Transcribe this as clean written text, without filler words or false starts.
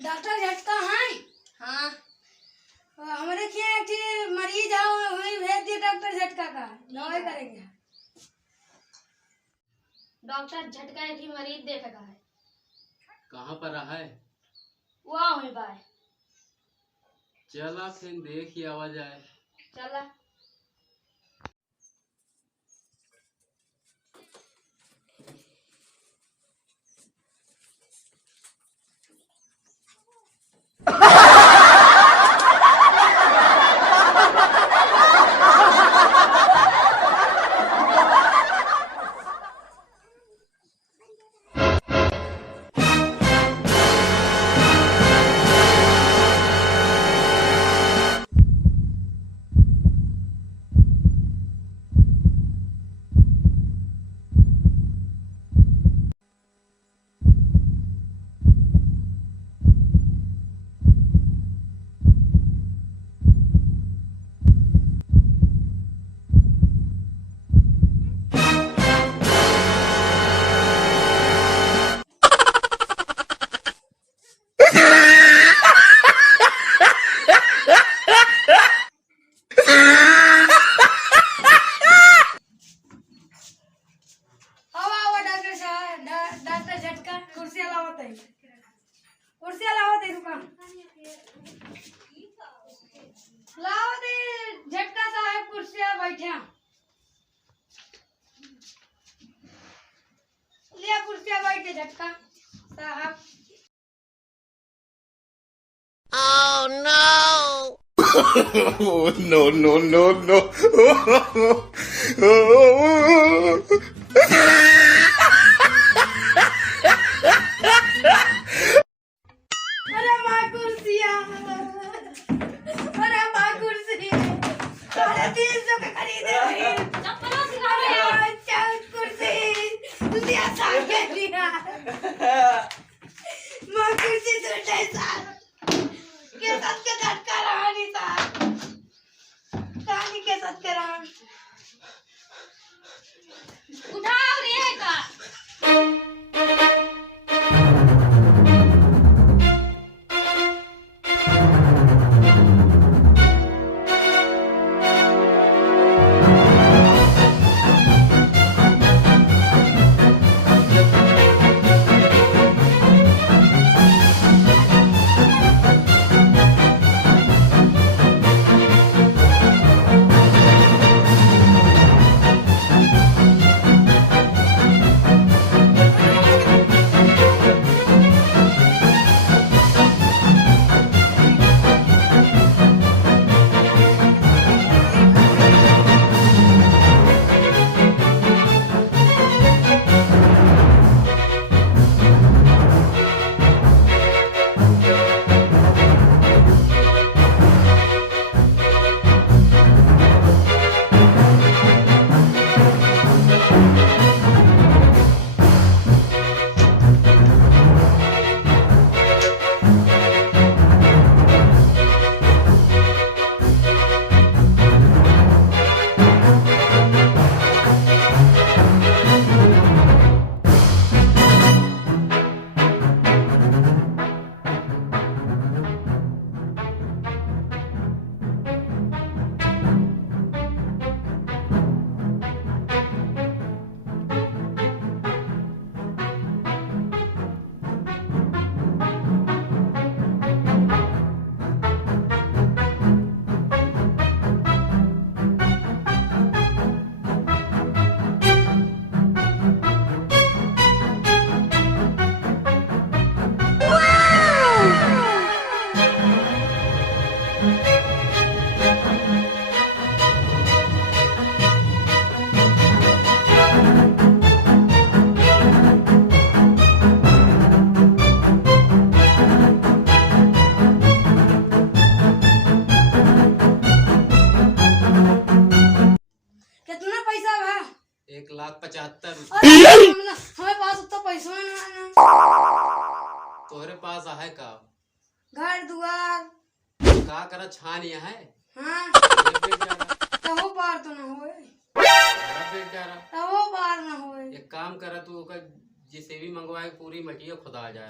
Doctor झटका है। हाँ हमारे क्या एक मरीज आओ वही भेज दिए डॉक्टर झटका का दवाई करेंगे। डॉक्टर झटका एक ही मरीज देखेगा है। कहाँ पर रहा है? वहाँ हुई बाय। चला फिर देख ही आवा जाए। चला डॉक्टर झटका कुर्सी लावत है। कुर्सी लावत है दुकान लावत है। झटका साहब कुर्सी बैठे लिया कुर्सी बैठे झटका साहब। Oh no! Oh no no no no! अरे माँ कुर्सिया, अरे माँ कुर्सी, अरे 300 का खरीदे भाई। चप्पलों सिखा रहे हैं। अच्छा कुर्सी लिया सागे लिया। माँ कुर्सी टूटे साल के साथ के झटका रहा नहीं साल कहानी के साथ के रहा। उठाओ रे का कितना पैसा भा? 1,75,000। हमारे पास उतना पैसा ना। तोहरे पास है का? घर दुआर का करा छान यहाँ है? हाँ बेच जा रहा। तहो पार तो ना होए। घर बेच जा रहा। तहो पार ना होए। एक काम करा तू ओकर जेसीबी मंगवा के पूरी मटिया खुदा जाए।